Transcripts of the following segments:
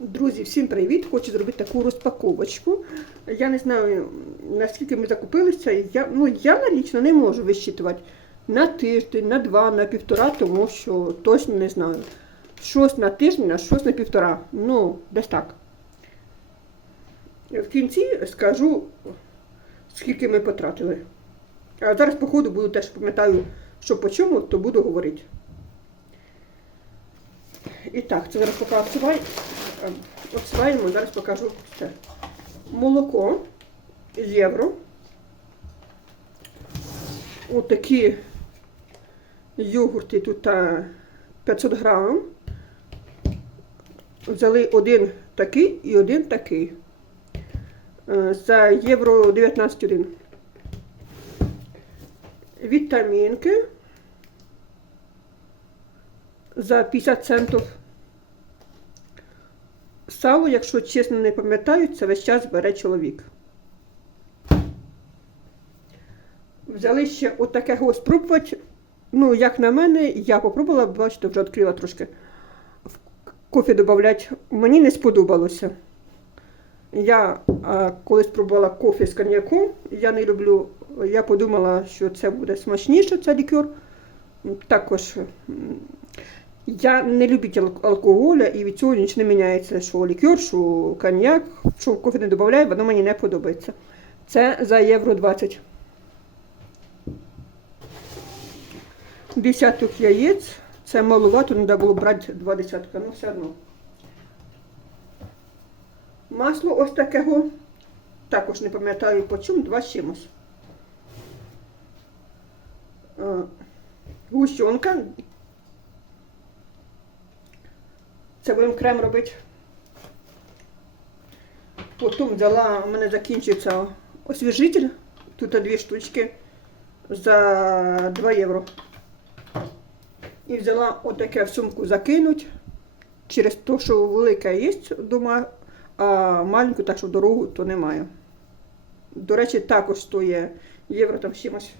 Друзі, всім привіт! Хочу зробити таку розпаковочку. Я не знаю, наскільки ми закупилися. Я, ну, я лічно не можу висчитувати на тиждень, на два, на півтора, тому що точно не знаю. Щось на тиждень, а щось на півтора. Ну, десь так. В кінці скажу, скільки ми потратили. А зараз, по ходу, буду теж пам'ятаю, що по чому, то буду говорити. І так, це зараз поки обсиваю. Обсиваємо, зараз покажу це. Молоко євро. Отакі йогурти тут 500 грам. Взяли один такий і один такий. Е, За євро 19,1. Вітамінки за 50 центів. Сало, якщо чесно не пам'ятаю, це весь час бере чоловік. Взяли ще отакого спробувати. Ну, як на мене, я попробувала, бачите, вже відкрила трошки. В кофе додати. Мені не сподобалося. Я а, коли спробувала кофе з коньяком, я не люблю, я подумала, що це буде смачніше, цей лікер. Також я не любитель ал- алкоголя і від цього нічого не міняється, що лікер, що коньяк, що кофе не додаю, воно мені не подобається. Це за євро 20. Десяток яєць. Це маловато, треба було брати два десятка, ну все одно. Масло ось такого. Також не пам'ятаю по чому, два чимось. Е, Гущонка. Це будемо крем робити. Потім взяла, у мене закінчується освіжитель. Тут дві штучки за 2 євро. І взяла отаке в сумку закинуть. Через те, що велика є вдома, а маленьку, так що дорогу, то немає. До речі, також стоїть євро там чимось.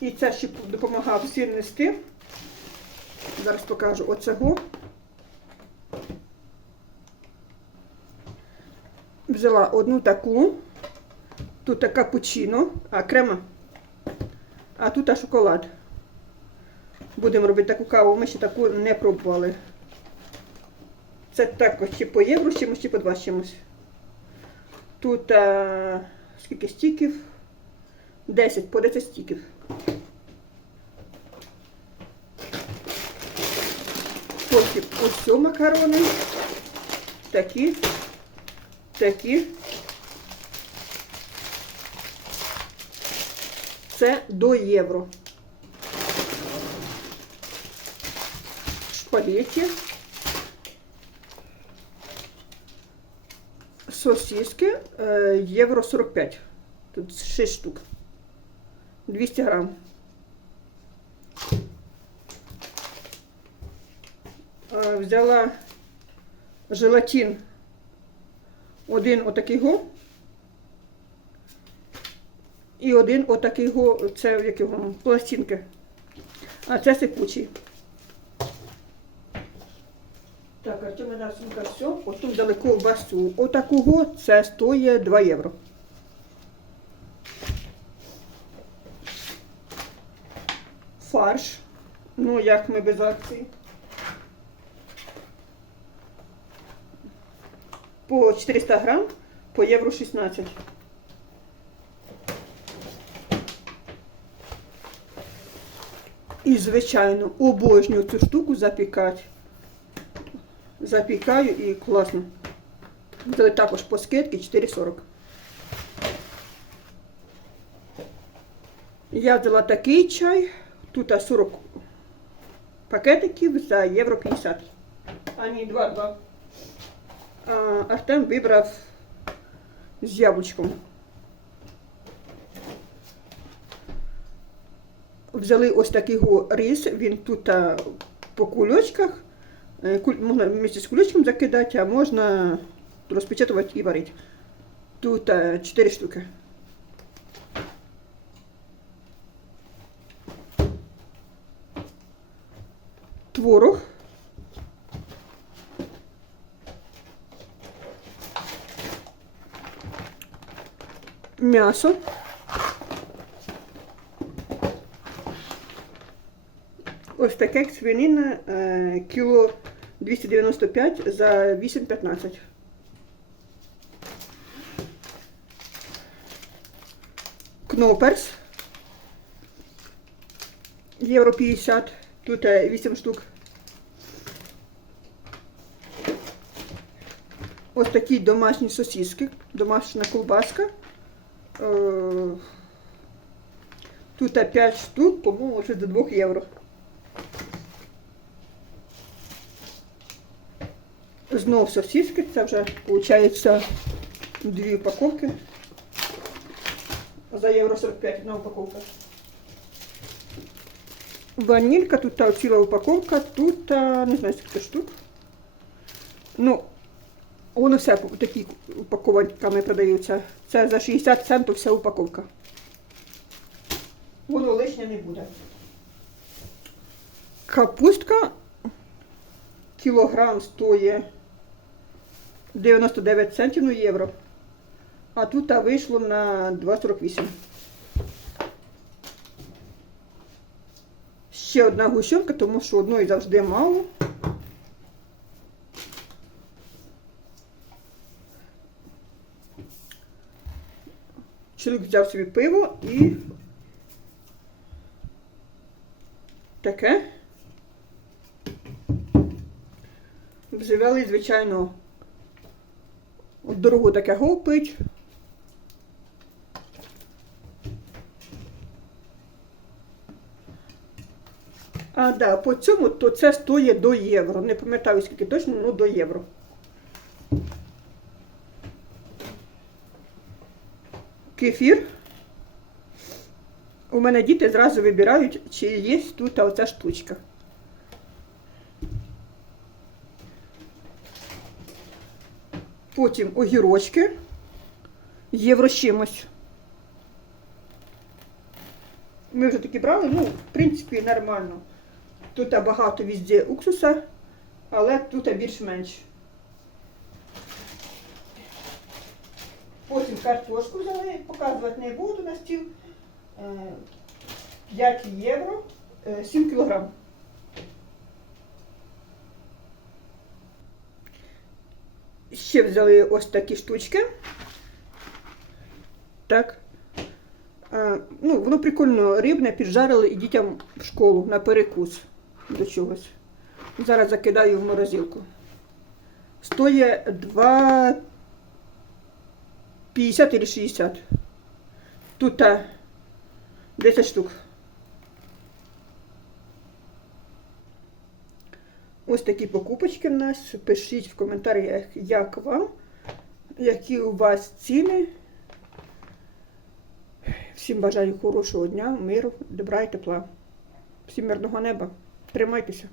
І це ще допомагав сир нести. Зараз покажу оцього. Взяла одну таку. Тут капучино, а крема. А тут а шоколад. Будемо робити таку каву, ми ще таку не пробували. Це також чи по євро чимось, чи по два чимось. Тут а, скільки стіків? 10, по 10 стіків. Ось ці макарони. Такі. Такі. Це до євро. Шпагеті. Сосиски е, євро 45. Тут 6 штук. 200 грам. Взяла желатин. Один отакий. І один отакий го, це як його, пластинки. А це сипучий. Так, а це мене сумка все. Отут взяли ковбасу. Отакого це стоїть 2 євро. Фарш. Ну, як ми без акції. По 400 грам, по євро 16. І, звичайно, обожнюю цю штуку запікати. Запікаю і класно. Це також по скидці 4,40. Я взяла такий чай. Тут 40 пакетиків за євро 50. А ні, 2-2. Артем вибрав з яблучком. Взяли ось такий рис, він тут по кульочках. Е, Можна вместе з кульочком закидати, а можна розпечатувати і варити. Тут 4 штуки. Творог М'ясо. Ось таке свинина е, кіло 295 за 8,15. Кноперс. Євро 50. Тут е, 8 штук. Ось такі домашні сосиски, домашня колбаска. Е, Тут 5 штук, по-моєму, вже до 2 євро. Знов сосиски, це вже виходить дві упаковки. За євро 45 одна упаковка. Ванілька, тут та ціла упаковка, тут та, не знаю, скільки штук. Ну, воно все такі упакованками продається. Це за 60 центів вся упаковка. Воно лишнє не буде. Капустка кілограм стоїть 99 центів ну, євро. А тут вийшло на 2,48. Ще одна гущенка, тому що одної завжди мало. Чоловік взяв собі пиво і таке. Вживали, звичайно, дорогу таке пить. А, да, по цьому то це стоїть до євро. Не пам'ятаю скільки точно, ну до євро. Кефір. У мене діти зразу вибирають, чи є тут оця штучка. Потім огірочки. Євро чимось. Ми вже такі брали, ну, в принципі, нормально. Тут багато везде уксуса, але тут більш-менш. Потім картошку взяли, показувати не буду на стіл е, 5 євро, е, 7 кілограм. Ще взяли ось такі штучки. Так. Е, ну, Воно прикольно рибне, піджарили і дітям в школу на перекус до чогось. Зараз закидаю в морозилку. Стоє 2 50 или 60. Тут та 10 штук. Ось такі покупочки в нас. Пишіть в коментарях, як вам, які у вас ціни. Всім бажаю хорошого дня, миру, добра і тепла. Всім мирного неба. Тримайтеся.